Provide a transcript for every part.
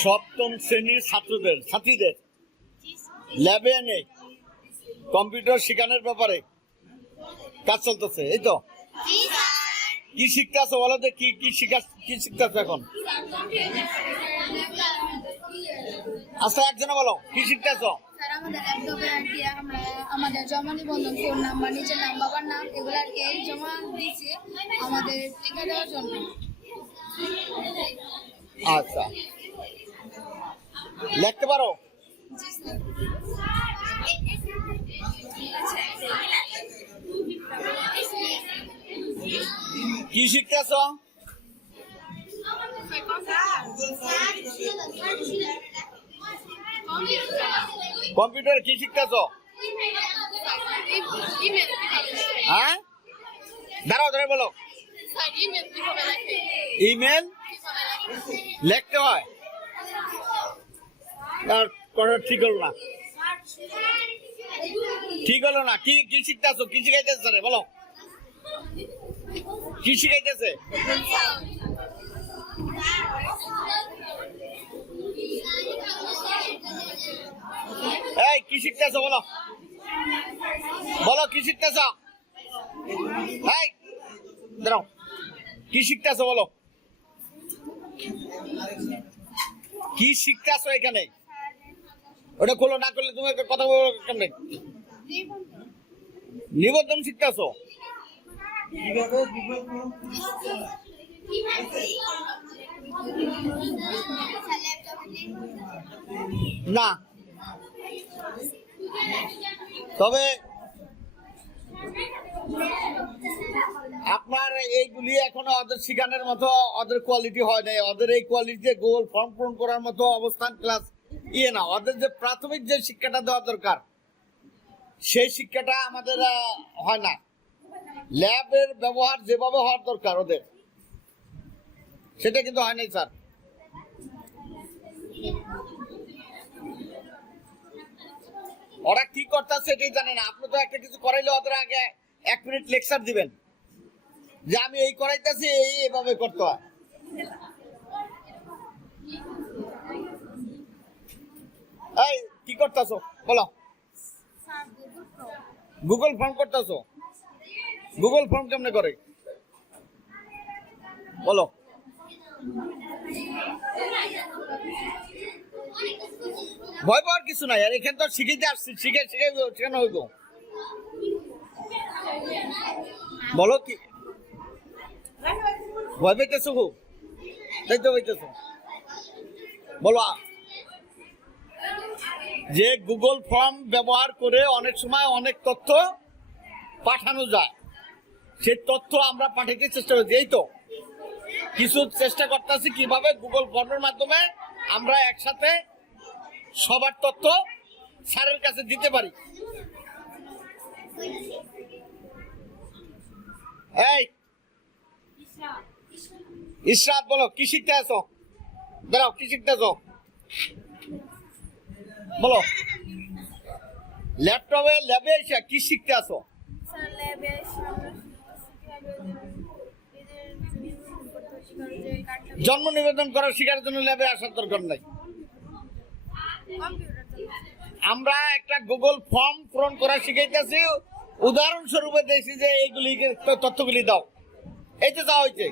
সপ্তম শ্রেণীর ছাত্রীদের ল্যাবে এনে কম্পিউটার শেখানোর ব্যাপারে কাজ চলতেছে, এই তো। কি শিখতেছো বলো তো, কি শিখতেছো এখন? আচ্ছা, একজনে বলো কি শিখতেছো? আমাদের জমা নিবন্ধন, ফোন নাম্বার, নিজের নাম, বাবার নাম, এগুলো আর কি জমা দিয়েছে আমাদের টিকা দেওয়ার জন্য। আচ্ছা, লিখতে পারো? কি শিখতেছ? কম্পিউটার কি শিখতেছ? হ্যাঁ, দাঁড়াও বলো। ইমেল লিখতে হয়? ঠিক হলো না, কি শিখতেছ? কি শিখাইতেছে স্যার বলো? কি শিখাইতেছে? এই কি শিখতেছ বলো? কি শিখতেছ? এই দাঁড়াও, কি শিখতেছ বলো? কি শিখতেছ এখানে? ওটা খোলো, না করলে তুমি কথা বলো কেমনে? নিবন্ধন শিখতেছ? না, তবে আপনার এইগুলি এখনো ওদের শিখানোর মতো ওদের কোয়ালিটি হয় নাই। ওদের এই কোয়ালিটি গুগল ফর্ম পূরণ করার মতো অবস্থান ক্লাস না। ওদের যে প্রাথমিক যে শিক্ষাটা দেওয়া দরকার সেই শিক্ষাটা আমাদের হয় না। ল্যাবের ব্যবহার যেভাবে হওয়ার দরকার ওদের, সেটা কিন্তু হয় নাই স্যার। ওরা কি করতেছে এটাই জানে না। আপনি তো একটা কিছু করাইলে ওদের আগে 1 মিনিট লেকচার দিবেন যে আমি এই করাইতেছি, এইভাবে করতে হয়। এই কি করতেছো বলো? গুগল ফর্ম করতেছো? গুগল ফর্ম কেমনে করে বলো? ভয় পাওয়ার কিছু নাই, আর এখানে তো শিখিতে আসছি, শেখানো হইব। বলো কি ভয় পাইতেছো? খুব তাই তো পাইতেছো? বলো যে গুগল ফর্ম ব্যবহার করে অনেক সময় অনেক তথ্য পাঠানো যায়, সেই তথ্য আমরা পাঠাতে চেষ্টা করছি। এই তো কিছু চেষ্টা করতেছি কিভাবে গুগল ফর্মের মাধ্যমে আমরা একসাথে সবার তথ্য স্যারের কাছে দিতে পারি। এই ইশরাত বলো কি শিখতে আছো? দাঁড়াও, কি শিখতে আছো বলো? ল্যাবে এসে কি শিখতে আছো? জন্ম নিবেদন করা শেখার জন্য ল্যাবে আসার দরকার নাই। আমরা একটা গুগল ফর্ম পূরণ করা শিখাইতেছি, উদাহরণস্বরূপে দেখছি যে এইগুলি তথ্যগুলি দাও, এই তো যাওয়া হয়েছে।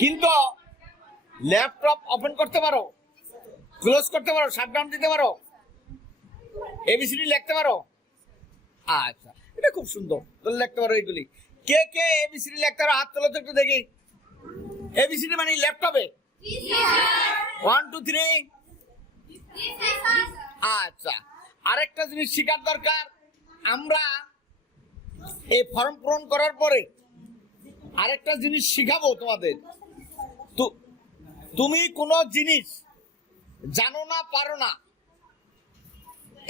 কিন্তু ল্যাপটপ ওপেন করতে পারো, ক্লোজ করতে পারো, শাটডাউন দিতে পারো, এবিসিডি লিখতে পারো? আচ্ছা, এটা খুব সুন্দর, তুমি লিখতে পারো এইগুলি। কে এবিসিডি লিখতে পারো? হাত তোলো তো একটু দেখি। এবিসিডি মানে ল্যাপটপে 1 2 3? আচ্ছা, আরেকটা জিনিস শেখার দরকার। আমরা এই ফর্ম পূরণ করার পরে আরেকটা জিনিস শিখাবো তোমাদের। তুমি কোনো জিনিস জানো না, পারো না,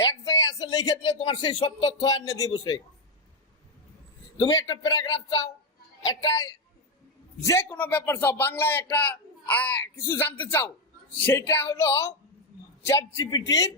এক জায়গায় আছে লিখে দিলে তোমার সেই সব তথ্য এনে দিয়ে বসে। তুমি একটা প্যারাগ্রাফ চাও, একটা যে কোনো ব্যাপার চাও, বাংলায় একটা কিছু জানতে চাও, সেটা হলো চ্যাটজিপিটির